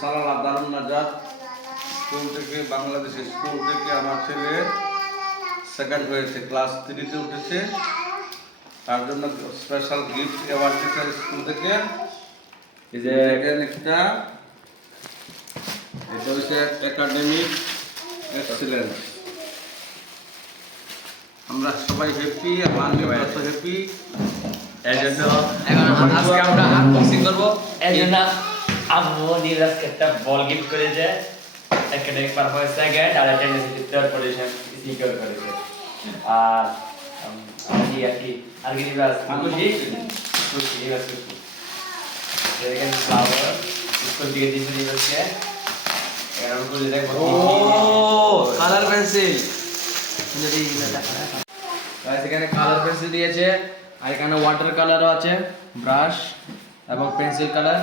Salalah দারুন নাজাত school থেকে, বাংলাদেশের স্কুল থেকে আমার ছেলে সেকেন্ড হয়েছে, ক্লাস 3-তে উঠেছে। তার জন্য স্পেশাল গিফট অ্যাওয়ার্ড দিয়েছে স্কুল থেকে। এই যে একটা এটা হচ্ছে একাডেমিক এক্সেলেন্স। আমরা সবাই হ্যাপি, আমার নিবাসও হ্যাপি। এর জন্য এখন আজকে আমরা আনবক্সিং করব। এর জন্য আম্মু নিরাজকে একটা বল গিফট করেছে, একাডেমিক পারফরমেন্স সেকেন্ড আর অ্যাটেন্ডেন্স থার্ড পজিশন সিকিউর করেছে। আর আমি আর কি নিরাজ খুশি নিরাজ খুশি। দেখেন ফ্লাওয়ার স্কুল থেকে দিয়েছে নিরাজকে। এরকম করে দেখো কালার পেন্সিল, যদি গাইস এখানে কালার পেন্সিল দিয়েছে, আর এখানে ওয়াটার কালারও আছে, ব্রাশ এবং পেন্সিল কালার,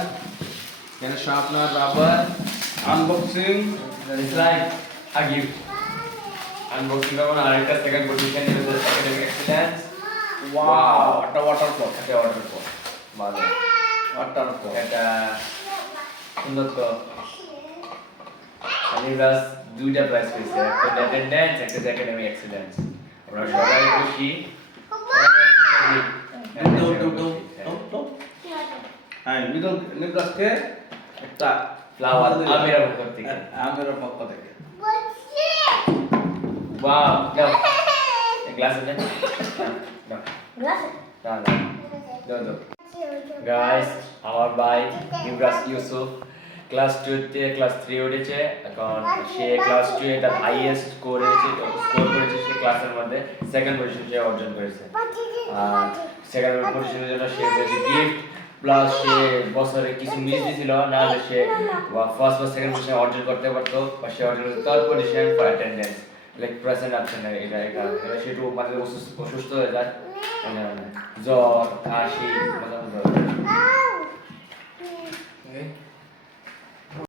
এখানে sharpener, rubber. Unboxing It's like a gift. Unboxing করবো না, আরেকটা সেকেন্ড পজিশন নিয়েছে একাডেমিক এক্সেলেন্স। ওয়াও, একটা ওয়াটার পট, একটা অর্ডার পর ভালো ওয়াটার পট। এটা সুন্দর তো। আমি বাস দুইটা প্রাইজ পেয়েছি, একটা অ্যাটেন্ডেন্স, একটা একাডেমিক এক্সেলেন্স। আমরা সবাই খুশি। হ্যাঁ, মিডল নিবাসকে একটা ফ্লাওয়ার আমের পক্ষ থেকে। আমের পক্ষ থেকে। ওয়াও, দাও এক গ্লাস দেন। দাও দাও দাও দাও। গাইস, আমার ভাই ইমরাজ ইউসুফ ক্লাস 2-তে ক্লাস 3 উঠেছে। এখন সে ক্লাস 2 এ তার হাইয়েস্ট স্কোর করেছে সে ক্লাসের মধ্যে সেকেন্ড পজিশন সে অর্জন করেছে। আর সেকেন্ড পজিশনের জন্য সে পেয়েছে গিফট, প্লাস সে বছরে কিছু মিস দিয়েছিল, না হলে সে ফার্স্ট বা সেকেন্ড পজিশন অর্জন করতে পারতো, বা সে অর্জন করতে third position for attendance, like present option. এটা সে একটু মানে অসুস্থ হয়ে যায়, জ্বর, কাশি, মাথা ব্যথা।